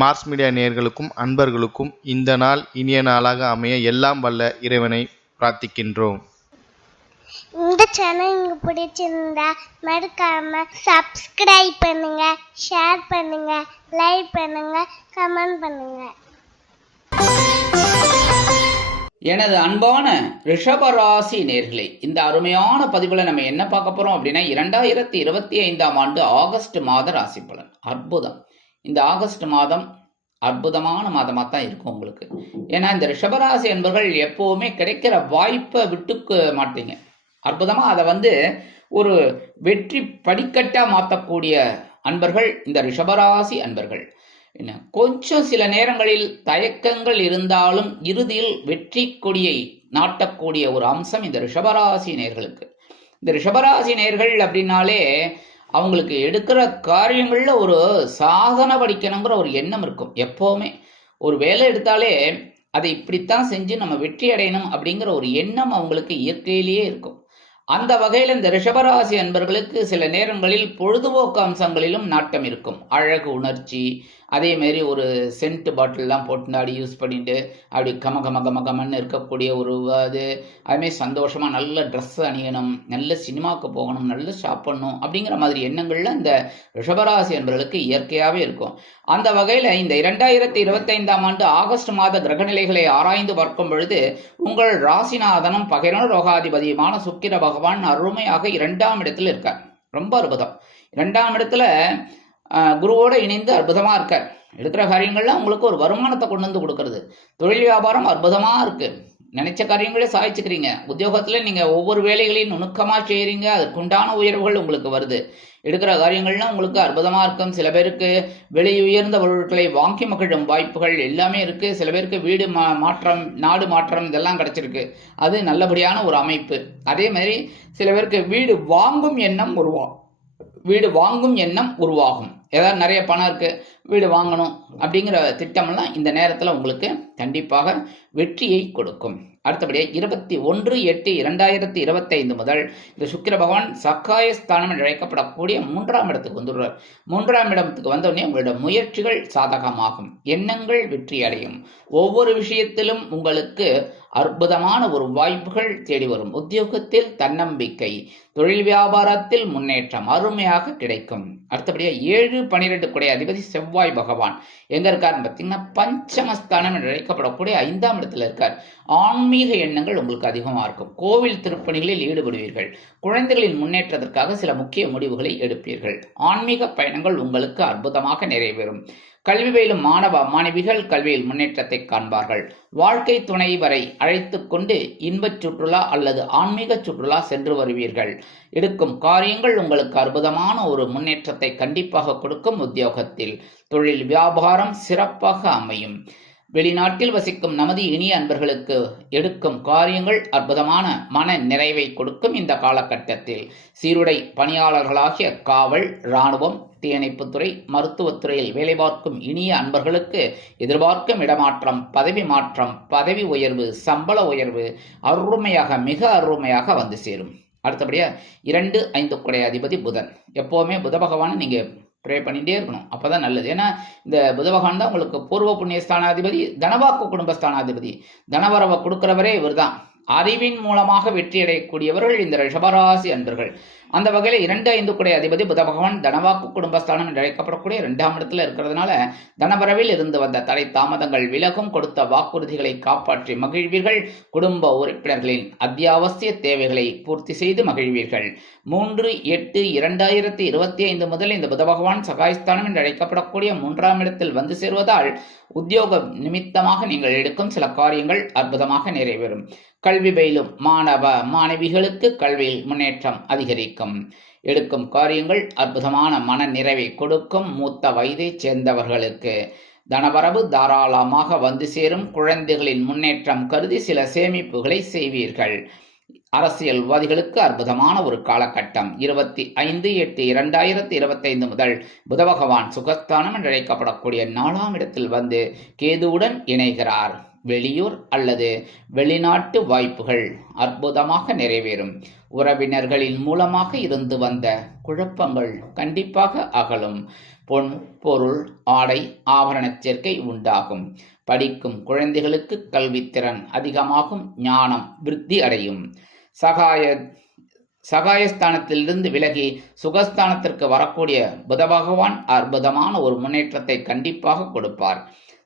Mars media நேயர்களுக்கும் அன்பர்களுக்கும் இந்த நாள் இனிய நாளாக அமைய எல்லாம் வல்ல இறைவனை பிரார்த்திக்கின்றோம். இந்த சேனல் உங்களுக்கு பிடிச்சிருந்தா மறக்காம சப்ஸ்கிரைப் பண்ணுங்க ஷேர் பண்ணுங்க லைக் பண்ணுங்க கமெண்ட் பண்ணுங்க. எனது அன்பான ரிஷபராசி நேர்களே இந்த அருமையான பதிவில் நம்ம என்ன பார்க்க போறோம் அப்படின்னா இரண்டாயிரத்தி இருபத்தி ஐந்தாம் ஆண்டு ஆகஸ்ட் மாத ராசி பலன் அற்புதம். இந்த ஆகஸ்ட் மாதம் அற்புதமான மாதமாக தான் இருக்கும் உங்களுக்கு. ஏன்னா இந்த ரிஷபராசி என்பவர்கள் எப்போவுமே கிடைக்கிற வாய்ப்பை விட்டுக்க மாட்டீங்க. அற்புதமாக அதை வந்து ஒரு வெற்றி படிக்கட்டாக மாற்றக்கூடிய அன்பர்கள் இந்த ரிஷபராசி அன்பர்கள். என்ன கொஞ்சம் சில நேரங்களில் தயக்கங்கள் இருந்தாலும் இறுதியில் வெற்றி கொடியை நாட்டக்கூடிய ஒரு அம்சம் இந்த ரிஷபராசி நேர்களுக்கு. இந்த ரிஷபராசி நேர்கள் அப்படின்னாலே அவங்களுக்கு எடுக்கிற காரியங்களில் ஒரு சாதனை படிக்கணுங்கிற ஒரு எண்ணம் இருக்கும். எப்போவுமே ஒரு வேலை எடுத்தாலே அதை இப்படித்தான் செஞ்சு நம்ம வெற்றி அடையணும் அப்படிங்கிற ஒரு எண்ணம் அவங்களுக்கு இயற்கையிலேயே இருக்கும். அந்த வகையில் இந்த ரிஷபராசி அன்பர்களுக்கு சில நேரங்களில் பொழுதுபோக்கு அம்சங்களிலும் நாட்டம் இருக்கும். அழகு உணர்ச்சி அதே மாதிரி ஒரு சென்ட் பாட்டில்லாம் அப்படி யூஸ் பண்ணிட்டு அப்படி கம கம கம கமன்னு இருக்கக்கூடிய ஒரு அது அதுமாரி சந்தோஷமாக நல்ல ட்ரெஸ் அணியணும் நல்ல சினிமாவுக்கு போகணும் நல்ல சாப்பிடணும் அப்படிங்கிற மாதிரி எண்ணங்கள்ல இந்த ரிஷபராசி என்பவர்களுக்கு இயற்கையாகவே இருக்கும். அந்த வகையில் இந்த இரண்டாயிரத்தி இருபத்தைந்தாம் ஆண்டு ஆகஸ்ட் மாத கிரகநிலைகளை ஆராய்ந்து பார்க்கும் பொழுது உங்கள் ராசிநாதனும் பகிரன ரோகாதிபதியுமான சுக்கிர பகவான் அருமையாக இரண்டாம் இடத்தில் இருக்கார். ரொம்ப அற்புதம். இரண்டாம் இடத்துல குருவோடு இணைந்து அற்புதமாக இருக்க. எடுக்கிற காரியங்கள்லாம் உங்களுக்கு ஒரு வருமானத்தை கொண்டு வந்து கொடுக்கறது. தொழில் வியாபாரம் அற்புதமாக இருக்குது நினைச்ச காரியங்களே சாதிச்சுக்கிறீங்க. உத்தியோகத்தில் நீங்கள் ஒவ்வொரு வேலைகளையும் நுணுக்கமாக செய்கிறீங்க அதுக்குண்டான உயர்வுகள் உங்களுக்கு வருது. எடுக்கிற காரியங்கள்லாம் உங்களுக்கு அற்புதமாக இருக்கும். சில பேருக்கு விலை உயர்ந்த பொருட்களை வாங்கி மகிழும் வாய்ப்புகள் எல்லாமே இருக்குது சில பேருக்கு வீடு மா மாற்றம் நாடு மாற்றம் இதெல்லாம் கிடச்சிருக்கு. அது நல்லபடியான ஒரு அமைப்பு. அதே மாதிரி சில பேருக்கு வீடு வாங்கும் எண்ணம் உருவா வீடு வாங்கும் எண்ணம் உருவாகும். ஏதாவது நிறைய பணம் இருக்குது வீடு வாங்கணும் அப்படிங்கிற திட்டமெல்லாம் இந்த நேரத்தில் உங்களுக்கு கண்டிப்பாக வெற்றியை கொடுக்கும். அடுத்தபடியாக இருபத்தி ஒன்று எட்டு இரண்டாயிரத்தி இருபத்தைந்து முதல் இந்த சுக்கிர பகவான் சக்காய ஸ்தானம் என்று அழைக்கப்படக்கூடிய மூன்றாம் இடத்துக்கு வந்துடுவார் மூன்றாம் இடத்துக்கு வந்தவுடனே உங்களோட முயற்சிகள் சாதகமாகும். எண்ணங்கள் வெற்றி அடையும். ஒவ்வொரு விஷயத்திலும் உங்களுக்கு அற்புதமான ஒரு வாய்ப்புகள் தேடி வரும். உத்தியோகத்தில் தன்னம்பிக்கை தொழில் வியாபாரத்தில் முன்னேற்றம் அருமையாக கிடைக்கும். அடுத்தபடியாக ஏழு பனிரெண்டு குடை அதிபதி செவ்வாய் பகவான். எங்க இருக்காருன்னு பார்த்தீங்கன்னா பஞ்சமஸ்தானம் என்று அழைக்கப்படக்கூடிய ஐந்தாம் இடத்துல இருக்கார். ஆன்மீக எண்ணங்கள் உங்களுக்கு அதிகமாக இருக்கும். கோவில் திருப்பணிகளில் ஈடுபடுவீர்கள். குழந்தைகளின் முன்னேற்றத்திற்காக சில முக்கிய முடிவுகளை எடுப்பீர்கள். ஆன்மீக பயணங்கள் உங்களுக்கு அற்புதமாக நிறைவேறும். கல்வி பயிலும் மாணவ மாணவிகள் கல்வியில் முன்னேற்றத்தை காண்பார்கள். வாழ்க்கை துணை வரை அழைத்து கொண்டு இன்பச் சுற்றுலா அல்லது ஆன்மீக சுற்றுலா சென்று வருவீர்கள். எடுக்கும் காரியங்கள் உங்களுக்கு அற்புதமான ஒரு முன்னேற்றத்தை கண்டிப்பாக கொடுக்கும் உத்தியோகத்தில். தொழில் வியாபாரம் சிறப்பாக அமையும். வெளிநாட்டில் வசிக்கும் நமது இனிய அன்பர்களுக்கு எடுக்கும் காரியங்கள் அற்புதமான மன நிறைவை கொடுக்கும் இந்த காலகட்டத்தில். சீருடை பணியாளர்களாகிய காவல் இராணுவம் தீயணைப்புத்துறை மருத்துவத்துறையில் வேலை பார்க்கும் இனிய அன்பர்களுக்கு எதிர்பார்க்கும் இடமாற்றம் பதவி மாற்றம் பதவி உயர்வு சம்பள உயர்வு அருமையாக மிக அருமையாக வந்து சேரும். அடுத்தபடியாக இரண்டு ஐந்து குடை அதிபதி புதன். எப்போவுமே புத பகவானை நீங்கள் ப்ரே பண்ணிகிட்டே இருக்கணும். அப்போ தான் நல்லது. ஏன்னா இந்த புத பகவான் தான் உங்களுக்கு பூர்வ புண்ணிய ஸ்தானாதிபதி தனவாக்கு குடும்ப ஸ்தானாதிபதி தனவரவை கொடுக்கிறவரே இவர்தான். அறிவின் மூலமாக வெற்றியடையக்கூடியவர்கள் இந்த ரிஷபராசி அன்பர்கள். அந்த வகையில் இரண்டு ஐந்து குடை அதிபதி புத பகவான் தனவாக்கு குடும்பஸ்தானம் என்று அழைக்கப்படக்கூடிய இரண்டாம் இடத்துல இருக்கிறதுனால தனபரவில் இருந்து வந்த தடை தாமதங்கள் விலகும் கொடுத்த வாக்குறுதிகளை காப்பாற்றி மகிழ்வீர்கள். குடும்ப உறுப்பினர்களின் அத்தியாவசிய தேவைகளை பூர்த்தி செய்து மகிழ்வீர்கள். மூன்று எட்டு இரண்டாயிரத்தி இருபத்தி ஐந்து முதல் இந்த புத பகவான் சகாயஸ்தானம் என்று அழைக்கப்படக்கூடிய மூன்றாம் இடத்தில் வந்து சேருவதால் உத்தியோக நிமித்தமாக நீங்கள் எடுக்கும் சில காரியங்கள் அற்புதமாக நிறைவேறும். கல்வி பயிலும் மாணவ மாணவிகளுக்கு கல்வியில் முன்னேற்றம் அதிகரிக்கும். எடுக்கும் காரியங்கள் அற்புதமான மன நிறைவை கொடுக்கும் மூத்த வயதைச் சேர்ந்தவர்களுக்கு. தனவரவு தாராளமாக வந்து சேரும் குழந்தைகளின் முன்னேற்றம் கருதி சில சேமிப்புகளை செய்வீர்கள். அரசியல்வாதிகளுக்கு அற்புதமான ஒரு காலகட்டம். இருபத்தி ஐந்து எட்டு இரண்டாயிரத்தி இருபத்தைந்து முதல் புதபகவான் சுகஸ்தானம் என்று அழைக்கப்படக்கூடிய நாலாம் இடத்தில் வந்து கேதுவுடன் இணைகிறார். வெளியூர் அல்லது வெளிநாட்டு வாய்ப்புகள் அற்புதமாக நிறைவேறும். உறவினர்களின் மூலமாக இருந்து வந்த குழப்பங்கள் கண்டிப்பாக அகலும். பொன் பொருள் ஆடை ஆபரண சேர்க்கை உண்டாகும். படிக்கும் குழந்தைகளுக்கு கல்வித்திறன் அதிகமாகும் ஞானம் விருத்தி அடையும். சகாய சகாயஸ்தானத்திலிருந்து விலகி சுகஸ்தானத்திற்கு வரக்கூடிய புத பகவான் அற்புதமான ஒரு முன்னேற்றத்தை கண்டிப்பாக கொடுப்பார்.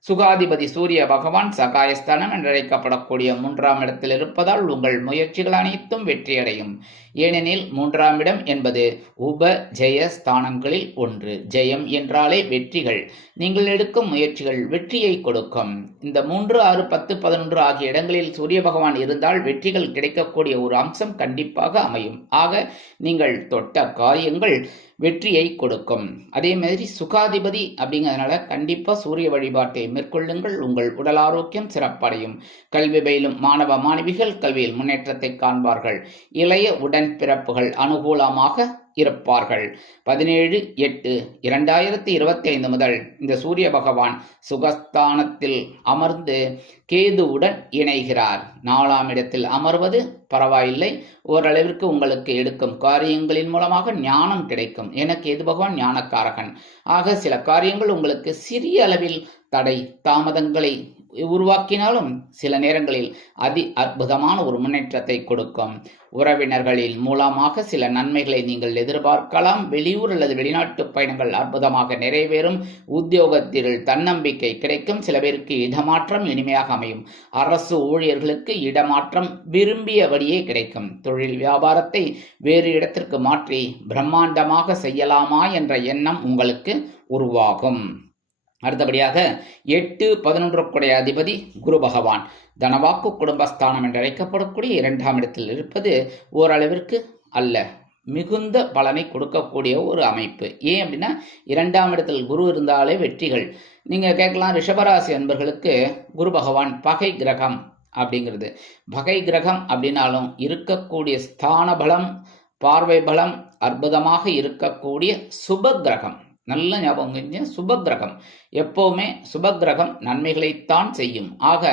சுகாதிபதி சூரிய பகவான் சகாயஸ்தானம் என்றழைக்கப்படக்கூடிய மூன்றாம் இடத்தில் இருப்பதால் உங்கள் முயற்சிகள் அனைத்தும் வெற்றியடையும். ஏனெனில் மூன்றாம் இடம் என்பது உப ஜெய ஸ்தானங்களில் ஒன்று. ஜெயம் என்றாலே வெற்றிகள். நீங்கள் எடுக்கும் முயற்சிகள் வெற்றியை கொடுக்கும். இந்த மூன்று ஆறு பத்து பதினொன்று ஆகிய இடங்களில் சூரிய பகவான் இருந்தால் வெற்றிகள் கிடைக்கக்கூடிய ஒரு அம்சம் கண்டிப்பாக அமையும். ஆக நீங்கள் தொட்ட காரியங்கள் வெற்றியை கொடுக்கும். அதே மாதிரி சுகாதிபதி அப்படிங்கிறதுனால கண்டிப்பா சூரிய வழிபாட்டை மேற்கொள்ளுங்கள். உங்கள் உடல் ஆரோக்கியம் சிறப்படையும். கல்வி பயிலும் மாணவ மாணவிகள் கல்வியில் முன்னேற்றத்தை காண்பார்கள். இளைய உடன்பிறப்புகள் அனுகூலமாக இருப்பார்கள் பதினேழு எட்டு இரண்டாயிரத்தி இருபத்தி ஐந்து முதல் இந்த சூரிய பகவான் சுகஸ்தானத்தில் அமர்ந்து கேதுவுடன் இணைகிறார். நாலாம் இடத்தில் அமர்வது பரவாயில்லை. ஓரளவிற்கு உங்களுக்கு எடுக்கும் காரியங்களின் மூலமாக ஞானம் கிடைக்கும். எனக்கு கேது பகவான் ஞானக்காரகன். ஆக சில காரியங்கள் உங்களுக்கு சிறிய அளவில் தடை தாமதங்களை உருவாக்கினாலும் சில நேரங்களில் அதி அற்புதமான ஒரு முன்னேற்றத்தை கொடுக்கும். உறவினர்களின் மூலமாக சில நன்மைகளை நீங்கள் எதிர்பார்க்கலாம். வெளியூர் அல்லது வெளிநாட்டு பயணங்கள் அற்புதமாக நிறைவேறும். உத்தியோகத்தில் தன்னம்பிக்கை கிடைக்கும். சில பேருக்கு இடமாற்றம் இனிமையாக அமையும். அரசு ஊழியர்களுக்கு இடமாற்றம் விரும்பியபடியே கிடைக்கும். தொழில் வியாபாரத்தை வேறு இடத்திற்கு மாற்றி பிரம்மாண்டமாக செய்யலாமா என்ற எண்ணம் உங்களுக்கு உருவாகும். அடுத்தபடியாக எட்டு பதினொன்றுக்குடைய அதிபதி குரு பகவான். தனவாக்கு குடும்பஸ்தானம் என்று அழைக்கப்படக்கூடிய இரண்டாம் இடத்தில் இருப்பது ஓரளவிற்கு அல்ல. மிகுந்த பலனை கொடுக்கக்கூடிய ஒரு அமைப்பு. ஏன் அப்படின்னா இரண்டாம் இடத்தில் குரு இருந்தாலே வெற்றிகள். நீங்கள் கேட்கலாம் ரிஷபராசி அன்பர்களுக்கு குரு பகவான் பகை கிரகம் அப்படிங்கிறது. பகை கிரகம் அப்படின்னாலும் இருக்கக்கூடிய ஸ்தான பலம் பார்வை பலம் அற்புதமாக இருக்கக்கூடிய சுப கிரகம். நல்ல ஞாபகம் வச்சுங்க, சுப எப்போவுமே எப்பவுமே நன்மைகளைத்தான் செய்யும். ஆக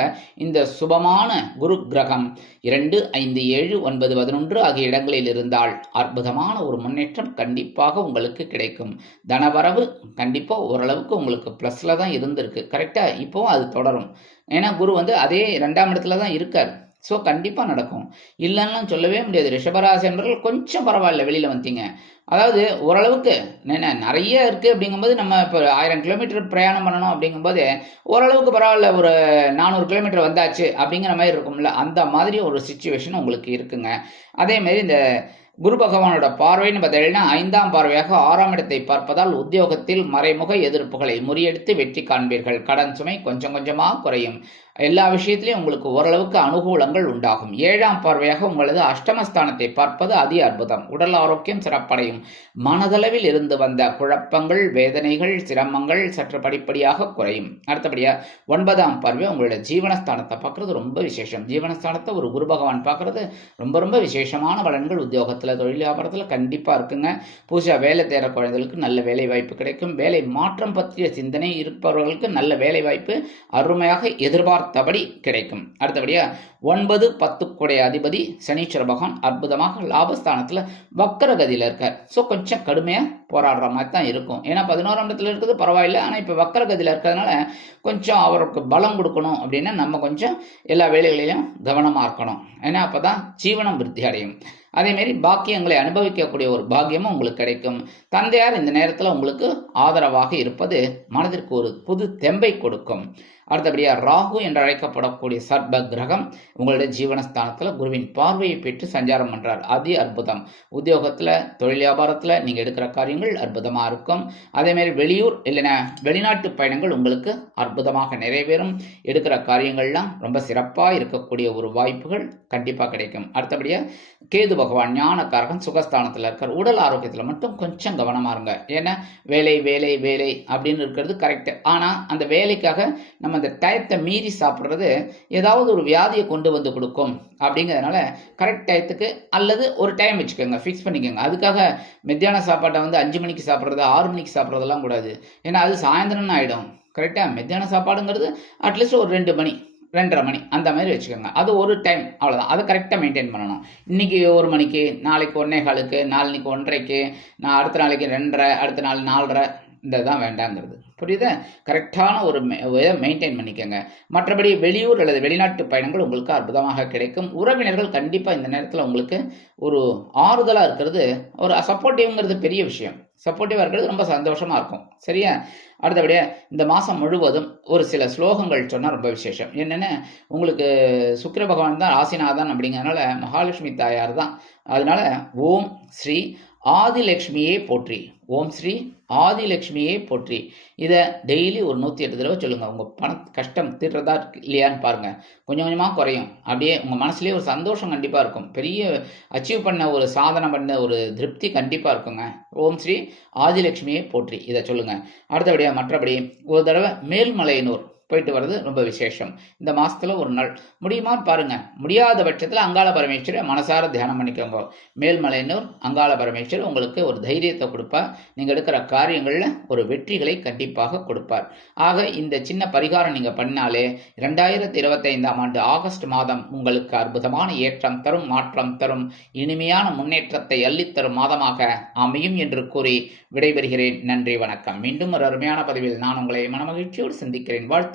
இந்த சுபமான குரு கிரகம் இரண்டு ஐந்து ஏழு ஒன்பது பதினொன்று ஆகிய இடங்களில் இருந்தால் அற்புதமான ஒரு முன்னேற்றம் கண்டிப்பாக உங்களுக்கு கிடைக்கும். தனவரவு கண்டிப்பாக ஓரளவுக்கு உங்களுக்கு ப்ளஸில் தான் இருந்திருக்கு. கரெக்டாக இப்போவும் அது தொடரும். ஏன்னா குரு வந்து அதே ரெண்டாம் இடத்துல தான் இருக்கார். ஸோ கண்டிப்பாக நடக்கும். இல்லைன்னா சொல்லவே முடியாது. ரிஷபராசி என்பவர்கள் கொஞ்சம் பரவாயில்ல வெளியில் வந்தீங்க. அதாவது ஓரளவுக்கு என்ன நிறைய இருக்குது அப்படிங்கும்போது நம்ம இப்போ ஆயிரம் கிலோமீட்டர் பிரயாணம் பண்ணணும் அப்படிங்கும்போது ஓரளவுக்கு பரவாயில்ல ஒரு நானூறு கிலோமீட்டர் வந்தாச்சு அப்படிங்கிற மாதிரி இருக்கும்ல. அந்த மாதிரி ஒரு சுச்சுவேஷன் உங்களுக்கு இருக்குங்க. அதே மாதிரி இந்த குரு பகவானோட பார்வைன்னு பார்த்தீங்கன்னா ஐந்தாம் பார்வையாக ஆறாம் இடத்தை பார்ப்பதால் உத்தியோகத்தில் மறைமுக எதிர்ப்புகளை முறியடித்து வெற்றி காண்பீர்கள். கடன் சுமை கொஞ்சம் கொஞ்சமாக குறையும். எல்லா விஷயத்திலையும் உங்களுக்கு ஓரளவுக்கு அனுகூலங்கள் உண்டாகும். ஏழாம் பார்வையாக உங்களது அஷ்டமஸ்தானத்தை பார்ப்பது அதி அற்புதம். உடல் ஆரோக்கியம் சிறப்படையும். மனதளவில் இருந்து வந்த குழப்பங்கள் வேதனைகள் சிரமங்கள் சற்று படிப்படியாக குறையும். அடுத்தபடியாக ஒன்பதாம் பார்வை உங்களோட ஜீவனஸ்தானத்தை பார்க்கறது ரொம்ப விசேஷம். ஜீவனஸ்தானத்தை ஒரு குரு பகவான் பார்க்கறது ரொம்ப ரொம்ப விசேஷமான பலன்கள் உத்தியோகத்தில் தொழில் வியாபாரத்தில் கண்டிப்பாக இருக்குங்க. பூஜா வேலை தேர குழந்தைகளுக்கு நல்ல வேலை வாய்ப்பு கிடைக்கும். வேலை மாற்றம் பற்றிய சிந்தனை இருப்பவர்களுக்கு நல்ல வேலை வாய்ப்பு அருமையாக எதிர்பார்த்தபடி கிடைக்கும். அடுத்தபடியாக ஒன்பது பத்துக்குடைய அதிபதி சனீஸ்வர பகவான் அற்புதமாக லாபஸ்தானத்தில் வக்கரகதியில் இருக்கார். ஸோ கொஞ்சம் கடுமையாக போராடுற மாதிரி தான் இருக்கும். ஏன்னா பதினோராம் இடத்துல இருக்குது பரவாயில்ல. ஆனால் இப்போ வக்கரகதியில் இருக்கிறதுனால கொஞ்சம் அவருக்கு பலம் கொடுக்கணும் அப்படின்னா நம்ம கொஞ்சம் எல்லா வேலைகளிலும் கவனமாக இருக்கணும். ஏன்னா அப்போ தான் ஜீவனம் விருத்தி அடையும். அதேமாரி பாக்கியங்களை அனுபவிக்கக்கூடிய ஒரு பாக்கியமும் உங்களுக்கு கிடைக்கும். தந்தையார் இந்த நேரத்தில் உங்களுக்கு ஆதரவாக இருப்பது மனதிற்கு ஒரு புது தெம்பை கொடுக்கும். அடுத்தபடியாக ராகு என்று அழைக்கப்படக்கூடிய சர்ப கிரகம் உங்களுடைய ஜீவனஸ்தானத்தில் குருவின் பார்வையை பெற்று சஞ்சாரம் பண்ணுறார் அதி அற்புதம். உத்தியோகத்தில் தொழில் வியாபாரத்தில் நீங்கள் எடுக்கிற காரியங்கள் அற்புதமாக இருக்கும். அதேமாரி வெளியூர் இல்லைன்னா வெளிநாட்டு பயணங்கள் உங்களுக்கு அற்புதமாக நிறைவேறும். எடுக்கிற காரியங்கள்லாம் ரொம்ப சிறப்பாக இருக்கக்கூடிய ஒரு வாய்ப்புகள் கண்டிப்பாக கிடைக்கும். அடுத்தபடியாக கேது பகவான் ஞானக்காரகன் சுகஸ்தானத்தில் இருக்கிற உடல் ஆரோக்கியத்தில் மட்டும் கொஞ்சம் கவனமாக இருங்க. ஏன்னா வேலை வேலை வேலை அப்படின்னு இருக்கிறது கரெக்டு ஆனால் அந்த வேலைக்காக நம்ம அந்த டயத்தை மீறி சாப்பிட்றது ஏதாவது ஒரு வியாதியை கொண்டு வந்து கொடுக்கும் அப்படிங்கிறதுனால கரெக்ட் டயத்துக்கு அல்லது ஒரு டைம் வச்சுக்கோங்க ஃபிக்ஸ் பண்ணிக்கோங்க. அதுக்காக மத்தியான சாப்பாட்டை வந்து அஞ்சு மணிக்கு சாப்பிட்றது ஆறு மணிக்கு சாப்பிட்றதெல்லாம் கூடாது. ஏன்னா அது சாயந்தரம்னு ஆகிடும் கரெக்டாக மத்தியான சாப்பாடுங்கிறது அட்லீஸ்ட் ஒரு ரெண்டு மணி ரெண்டரை மணி அந்த மாதிரி வச்சுக்கோங்க. அது ஒரு டைம் அவ்வளோதான் அதை கரெக்டாக மெயின்டைன் பண்ணணும். இன்றைக்கி ஒரு மணிக்கு நாளைக்கு ஒன்றே காலுக்கு நாளைக்கு ஒன்றரைக்கு நான் அடுத்த நாளைக்கு ரெண்டரை அடுத்த நாள் நாலரை இந்த தான் வேண்டாங்கிறது. புரியுதா? கரெக்டான ஒரு மெயின்டைன் பண்ணிக்கோங்க. மற்றபடி வெளியூர் அல்லது வெளிநாட்டு பயணங்கள் உங்களுக்கு அற்புதமாக கிடைக்கும். உறவினர்கள் கண்டிப்பாக இந்த நேரத்தில் உங்களுக்கு ஒரு ஆறுதலாக இருக்கிறது. ஒரு சப்போர்ட்டிவ்ங்கிறது பெரிய விஷயம். சப்போர்ட்டிவாக இருக்கிறது ரொம்ப சந்தோஷமாக இருக்கும். சரியா? அடுத்தபடியாக இந்த மாதம் முழுவதும் ஒரு சில ஸ்லோகங்கள் சொன்னால் ரொம்ப விசேஷம். என்னென்ன உங்களுக்கு சுக்கிர பகவான் தான் ராசிநாதன் அப்படிங்கிறதுனால மகாலட்சுமி தாயார் தான். அதனால் ஓம் ஸ்ரீ ஆதிலக்ஷ்மியே போற்றி. ஓம் ஸ்ரீ ஆதிலக்ஷ்மியே போற்றி. இதை டெய்லி ஒரு நூற்றி எட்டு தடவை சொல்லுங்கள் உங்கள் பண கஷ்டம் தீர்றதா இருக்கு இல்லையான்னு பாருங்கள் கொஞ்சம் கொஞ்சமாக குறையும். அப்படியே உங்கள் மனசுலேயே ஒரு சந்தோஷம் கண்டிப்பாக இருக்கும். பெரிய அச்சீவ் பண்ண ஒரு சாதனை பண்ண ஒரு திருப்தி கண்டிப்பாக இருக்குங்க. ஓம் ஸ்ரீ ஆதிலக்ஷ்மியே போற்றி. இதை சொல்லுங்கள் அடுத்தபடியாக மற்றபடி ஒரு தடவை மேல்மலையனூர். போயிட்டு வர்றது ரொம்ப விசேஷம். இந்த மாதத்தில் ஒரு நாள். முடியுமான்னு பாருங்க. முடியாத பட்சத்தில் அங்காள பரமேஸ்வரி மனசார தியானம் பண்ணிக்கோங்க. மேல்மலையனூர் அங்காள பரமேஸ்வரி உங்களுக்கு ஒரு தைரியத்தை கொடுப்பார் நீங்கள் எடுக்கிற காரியங்களில் ஒரு வெற்றிகளை கண்டிப்பாக கொடுப்பார். ஆக இந்த சின்ன பரிகாரம் நீங்கள் பண்ணாலே ரெண்டாயிரத்தி இருபத்தைந்தாம் ஆண்டு ஆகஸ்ட் மாதம் உங்களுக்கு அற்புதமான ஏற்றம் தரும் மாற்றம் தரும். இனிமையான முன்னேற்றத்தை அள்ளித்தரும் மாதமாக அமையும் என்று கூறி விடைபெறுகிறேன். நன்றி வணக்கம். மீண்டும் ஒரு அருமையான பதிவில் நான் உங்களை மனமகிழ்ச்சியோடு சந்திக்கிறேன்.